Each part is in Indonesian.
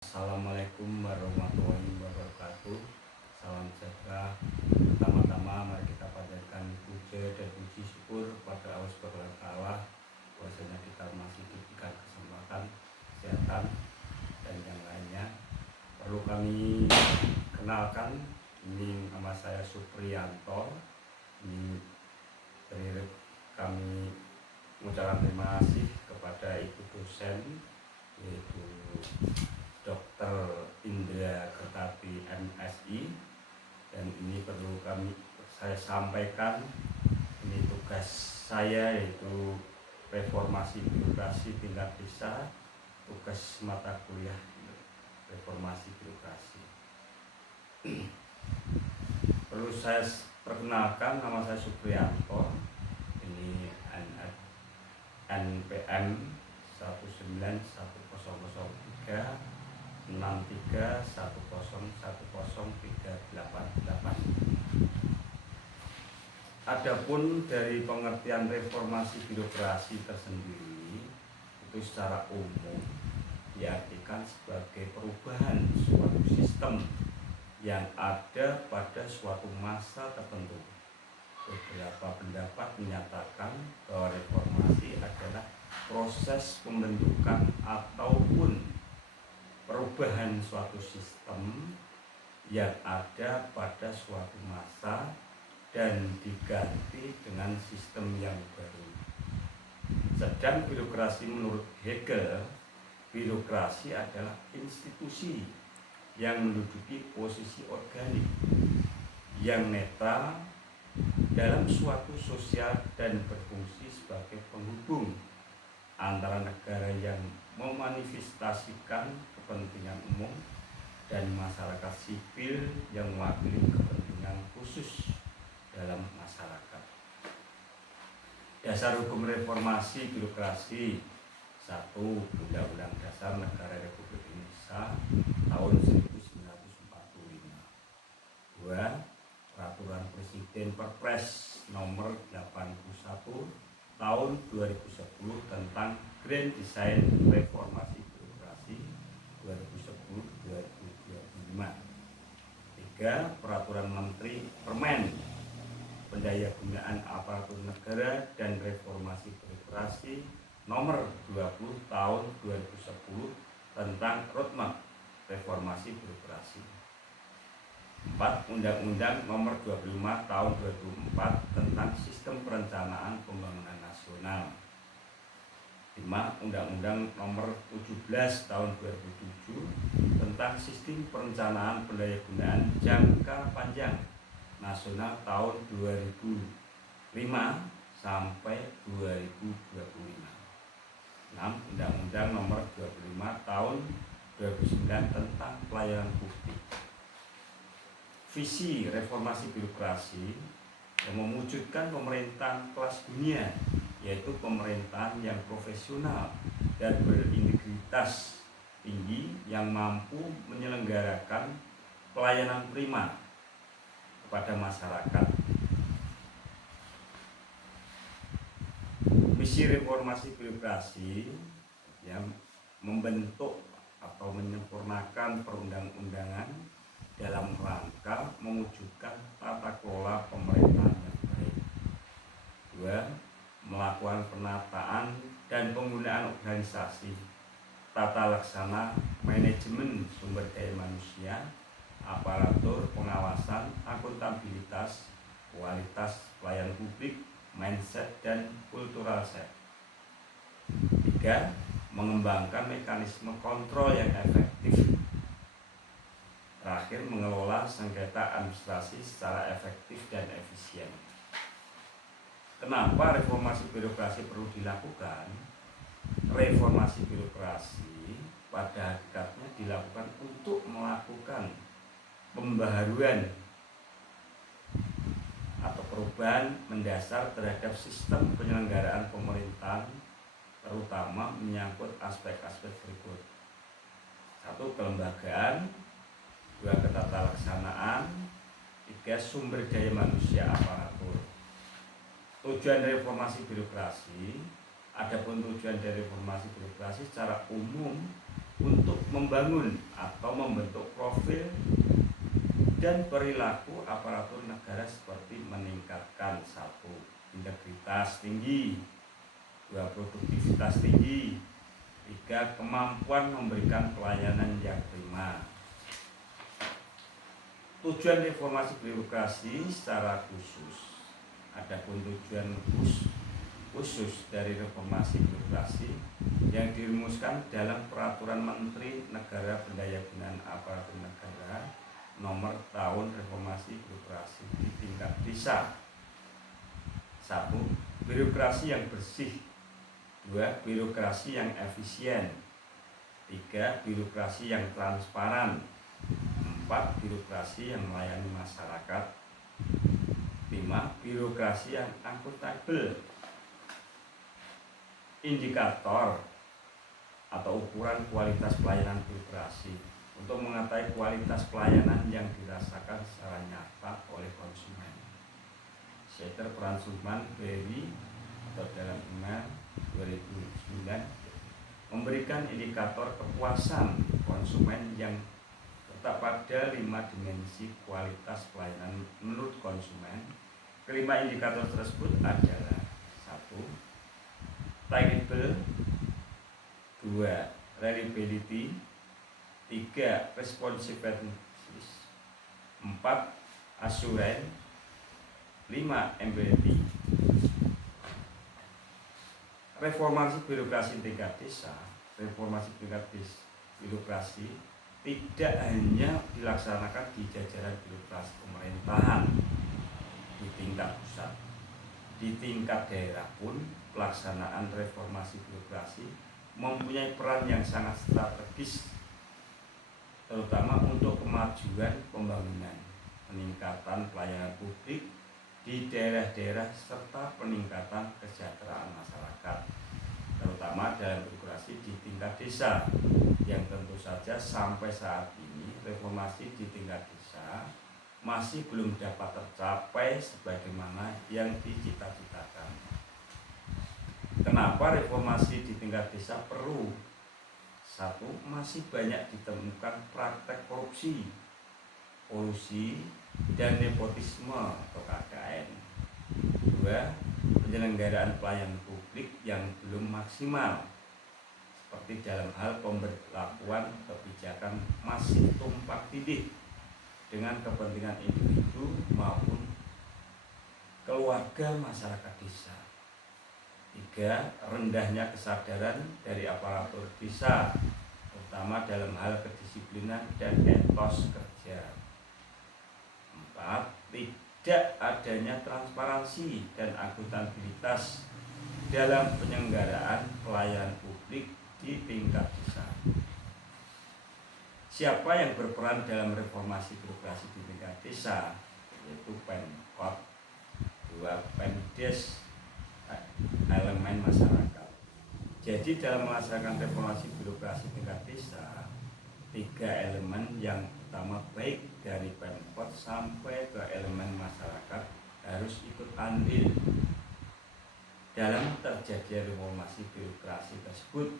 Assalamualaikum warahmatullahi wabarakatuh. Salam sejahtera. Pertama-tama mari kita panjatkan puja dan puji syukur kepada Allah Subhanahu wa taala bahwasanya kita masih diberikan kesempatan, kesehatan dan yang lainnya. Perlu kami kenalkan, ini nama saya Supriyanto. Ini dari kami mengucapkan terima kasih kepada Ibu dosen yaitu Dr. Indra Kertati MSI, dan ini perlu saya sampaikan, ini tugas saya yaitu reformasi birokrasi tingkat desa, tugas mata kuliah reformasi birokrasi. Perlu saya perkenalkan, nama saya Supriyanto, ini NPM 19103 6310103888. Adapun dari pengertian reformasi birokrasi tersendiri itu secara umum diartikan sebagai perubahan suatu sistem yang ada pada suatu masa tertentu. Beberapa pendapat menyatakan bahwa reformasi adalah proses pembentukan ataupun perubahan suatu sistem yang ada pada suatu masa dan diganti dengan sistem yang baru. Sedang birokrasi menurut Hegel, birokrasi adalah institusi yang menduduki posisi organik yang netral dalam suatu sosial dan berfungsi sebagai penghubung antara negara yang memanifestasikan kepentingan umum dan masyarakat sipil yang mewakili kepentingan khusus dalam masyarakat. Dasar hukum reformasi birokrasi: 1. Undang-Undang Dasar Negara Republik Indonesia tahun 1945. 2. Peraturan Presiden Perpres nomor 81 tahun 2010 tentang Grand Design Reformasi Birokrasi 2010-2025. 3. Peraturan Menteri Permen Pendayagunaan Aparatur Negara dan Reformasi Birokrasi nomor 20 tahun 2010 tentang Roadmap Reformasi Birokrasi. 4. Undang-Undang nomor 25 tahun 2004 tentang Sistem Perencanaan Pembangunan Nasional. 5. Undang-Undang nomor 17 tahun 2007 tentang Sistem Perencanaan Pendayagunaan Jangka Panjang Nasional tahun 2005 sampai 2025. 6. Undang-Undang nomor 25 tahun 2009 tentang Pelayanan Publik. Visi reformasi birokrasi yang mewujudkan pemerintahan kelas dunia, yaitu pemerintahan yang profesional dan berintegritas tinggi yang mampu menyelenggarakan pelayanan prima kepada masyarakat. Misi reformasi birokrasi yang membentuk atau menyempurnakan perundang-undangan dalam rangka mewujudkan tata kelola pemerintahan yang baik. 2. Melakukan penataan dan penggunaan organisasi, tata laksana, manajemen sumber daya manusia, aparatur pengawasan, akuntabilitas, kualitas pelayanan publik, mindset dan kultural set. 3. Mengembangkan mekanisme kontrol yang efektif. Terakhir, mengelola sengketa administrasi secara efektif dan efisien. Kenapa reformasi birokrasi perlu dilakukan? Reformasi birokrasi pada hakikatnya dilakukan untuk melakukan pembaharuan atau perubahan mendasar terhadap sistem penyelenggaraan pemerintahan, terutama menyangkut aspek-aspek berikut. 1. Kelembagaan. 2. Ketatalaksanaan. 3. Sumber daya manusia aparatur. Tujuan reformasi birokrasi. Adapun tujuan dari reformasi birokrasi secara umum untuk membangun atau membentuk profil dan perilaku aparatur negara seperti meningkatkan 1. Integritas tinggi, 2. Produktivitas tinggi, 3. Kemampuan memberikan pelayanan yang prima. Tujuan reformasi birokrasi secara khusus. Adapun tujuan khusus dari reformasi birokrasi yang dirumuskan dalam Peraturan Menteri Negara Pendayagunaan Aparatur Negara Nomor Tahun Reformasi Birokrasi di tingkat desa. 1. Birokrasi yang bersih. 2. Birokrasi yang efisien. 3. Birokrasi yang transparan. 4. Birokrasi yang melayani masyarakat. 5. Birokrasi yang akuntabel. Indikator atau ukuran kualitas pelayanan birokrasi untuk mengetahui kualitas pelayanan yang dirasakan secara nyata oleh konsumen. Setter Fransuman Berry atau dalam email 2009 memberikan indikator kepuasan konsumen yang terletak pada 5 dimensi kualitas pelayanan menurut konsumen. Kelima indikator tersebut adalah 1. Tangible, 2. Reliability, 3. Responsiveness, 4. Assurance, 5. Empathy. Reformasi birokrasi tingkat desa. Reformasi birokrasi tidak hanya dilaksanakan di jajaran birokrasi pemerintahan di tingkat pusat, di tingkat daerah pun pelaksanaan reformasi birokrasi mempunyai peran yang sangat strategis, terutama untuk kemajuan pembangunan, peningkatan pelayanan publik di daerah-daerah serta peningkatan kesejahteraan masyarakat, terutama dalam birokrasi di tingkat desa, yang tentu saja sampai saat ini reformasi di tingkat desa masih belum dapat tercapai sebagaimana yang dicita-citakan. Kenapa reformasi di tingkat desa perlu? 1. Masih banyak ditemukan praktek korupsi, kolusi, dan nepotisme atau KKN. 2. Penyelenggaraan pelayanan publik yang belum maksimal, seperti dalam hal pemberlakuan kebijakan masih tumpang tindih dengan kepentingan individu maupun keluarga masyarakat desa. 3. Rendahnya kesadaran dari aparatur desa, terutama dalam hal kedisiplinan dan etos kerja. 4. Tidak adanya transparansi dan akuntabilitas dalam penyelenggaraan pelayanan publik di tingkat desa. Siapa yang berperan dalam reformasi birokrasi di tingkat desa? Yaitu Pemkot, 2. Pemdes, elemen masyarakat. Jadi dalam melaksanakan reformasi birokrasi tingkat desa, 3 elemen yang utama baik dari Pemkot sampai ke elemen masyarakat harus ikut andil dalam terjadi reformasi birokrasi tersebut.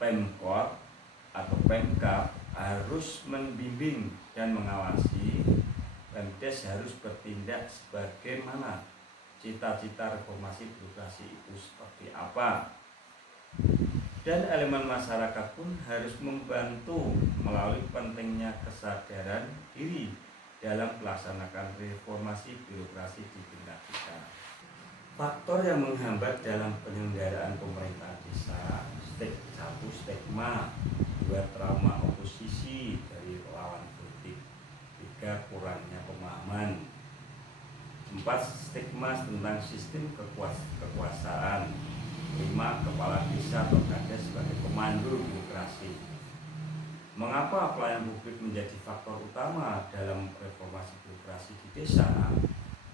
Pemkot atau Pemkab harus membimbing dan mengawasi. Pemdes harus bertindak sebagaimana cita-cita reformasi birokrasi itu seperti apa, dan elemen masyarakat pun harus membantu melalui pentingnya kesadaran diri dalam melaksanakan reformasi birokrasi di tingkat desa. Faktor yang menghambat dalam penyelenggaraan pemerintahan desa: 1. Stigma, 2. Trauma oposisi dari lawan politik, 3. Kurangnya pemahaman, 4. Stigma tentang sistem kekuasaan, 5. Kepala desa atau kades sebagai pemandu birokrasi. Mengapa pelayanan publik menjadi faktor utama dalam reformasi birokrasi di desa?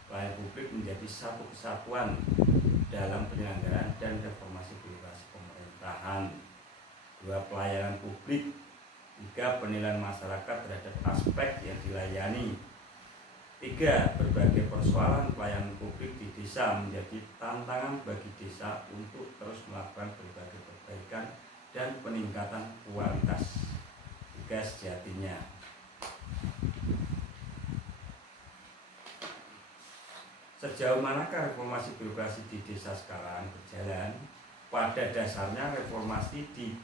Pelayanan publik menjadi satu kesatuan dalam penyelenggaraan dan reformasi birokrasi pemerintahan. 2. Pelayanan publik. 3. Penilaian masyarakat terhadap aspek yang dilayani. 3. Berbagai persoalan pelayanan publik di desa menjadi tantangan bagi desa untuk terus melakukan berbagai perbaikan dan peningkatan kualitas. Tiga sejatinya. Sejauh manakah reformasi birokrasi di desa sekarang berjalan? Pada dasarnya reformasi di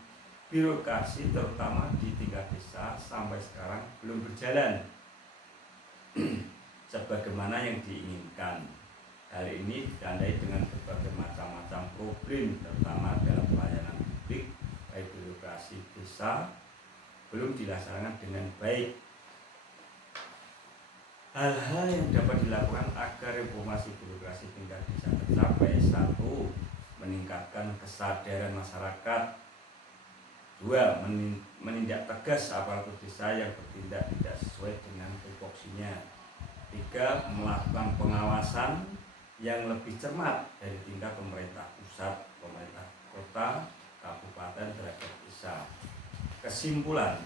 birokrasi terutama di tingkat desa sampai sekarang belum berjalan sebagaimana yang diinginkan. Hal ini ditandai dengan berbagai macam problem terutama dalam pelayanan publik, baik birokrasi desa belum dilaksanakan dengan baik. Hal-hal yang dapat dilakukan agar reformasi birokrasi tingkat desa tercapai: 1. Meningkatkan kesadaran masyarakat. 2. Menindak tegas aparatur desa yang bertindak tidak sesuai dengan tupoksinya. 3. Melakukan pengawasan yang lebih cermat dari tingkat pemerintah pusat, pemerintah kota, kabupaten terhadap desa. Kesimpulan,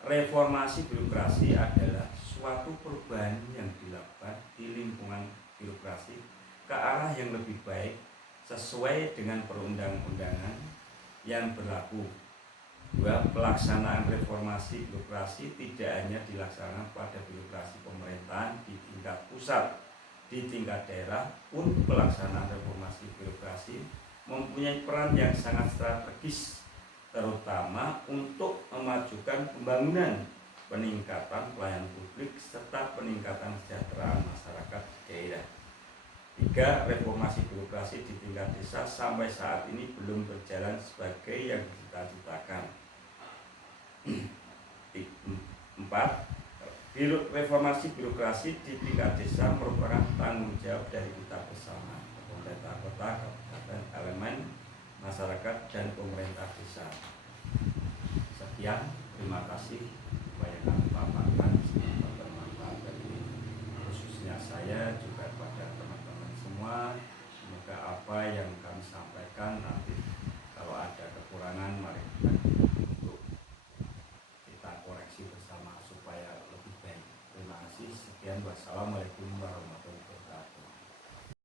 reformasi birokrasi adalah suatu perubahan yang dilakukan di lingkungan birokrasi ke arah yang lebih baik sesuai dengan perundang-undangan yang berlaku. 2. Pelaksanaan reformasi birokrasi tidak hanya dilaksanakan pada birokrasi pemerintahan di tingkat pusat, di tingkat daerah pun pelaksanaan reformasi birokrasi mempunyai peran yang sangat strategis, terutama untuk memajukan pembangunan, peningkatan pelayanan publik, serta peningkatan kesejahteraan masyarakat di daerah. 3. Reformasi birokrasi di tingkat desa sampai saat ini belum berjalan sebagai yang dicita-citakan. 4. Reformasi birokrasi di tingkat desa merupakan tanggung jawab dari kita bersama, pemerintah kota, kabupaten, elemen masyarakat, dan pemerintah desa. Sekian, terima kasih. Apa yang kami paparkan semoga bermanfaat bagi khususnya saya juga kepada teman-teman semua. Semoga apa yang kami sampaikan nanti kalau ada kekurangan mari kita koreksi bersama supaya lebih baik. Terima kasih. Sekian. Wassalamualaikum warahmatullahi wabarakatuh.